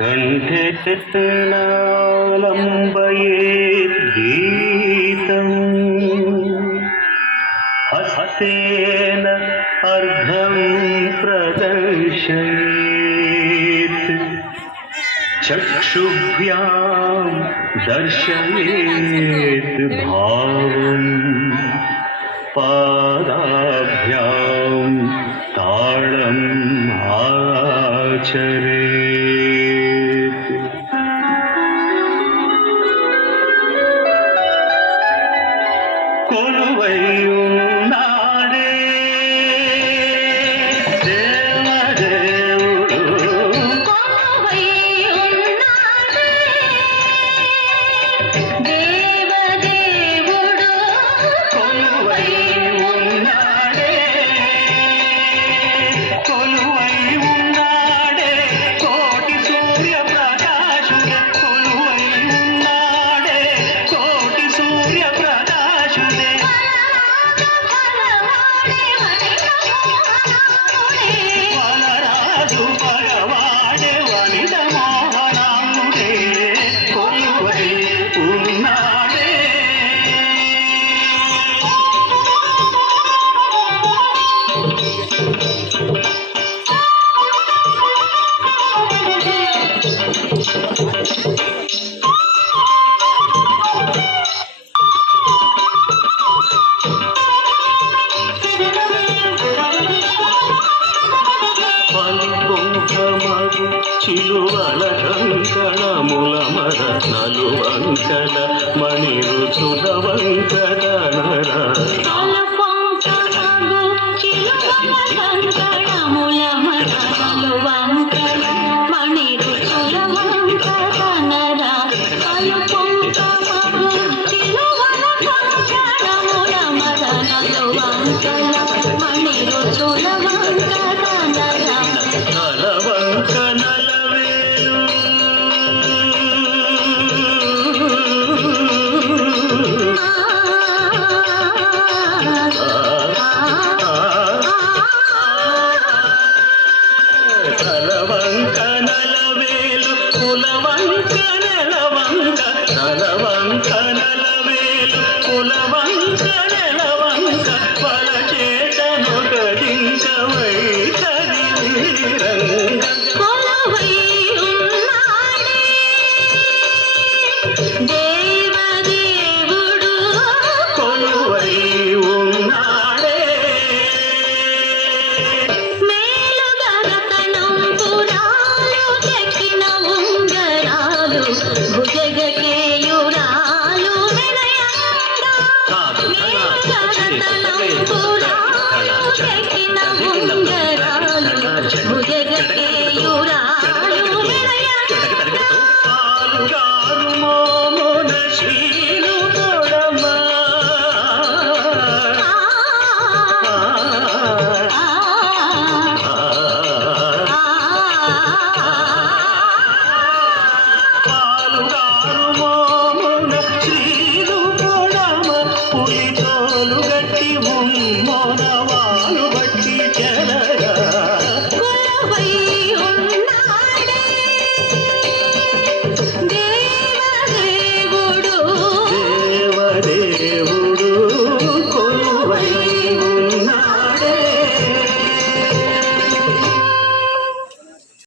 కంఠే నాలంబయేద్గీతం హస్తేన అర్ధం ప్రదర్శయేత్ చక్షుభ్యాం దర్శయేత్ భావం పాదాభ్యాం తాళం ఆచరేత్. కొలువై ఉన్నాడే దేవదేవుడు, కొలువై ఉన్నాడే దేవదేవుడు, కొలువై ఉన్నాడే, కొలువై ఉన్నాడే కోటి సూర్య ప్రకాశుడే, కొలువై ఉన్నాడే కోటి సూర్య ప్రకాశుడే. వనరాజు పగవాడే వనిత మోహనాంబుడే, కొలువై ఉన్నాడే. పల్పొంకమగు చిలువల కంకణముల మరనలు వంకల మణి రుచుల వంకటనర. తలపొంకమగు చిలువల కంకణముల మరనలు వంకల మణి రుచుల వంకటనర. తలపొంకమగు చిలువల కంకణముల మరనలు వంకల మణి రుచుల వంకటనర. నలవంక నలవేలు నలవంక నలవేలు కులవంక నెలవంక, నలవంక నలవేలు కులవంక నెలవంక పలచేతను గదింక వైఖరి వీరంగ. కొలువై ఉన్నాడే దేవదేవుడు, కొలువై ఉన్నాడే మేలుగరతనంపురాలు చెక్కిన ఉంగరాలు భుజగకేయురాలు వినయంగా. మేలుగరతనంపురాలు చెక్కిన ఉంగరాలు భుజగకే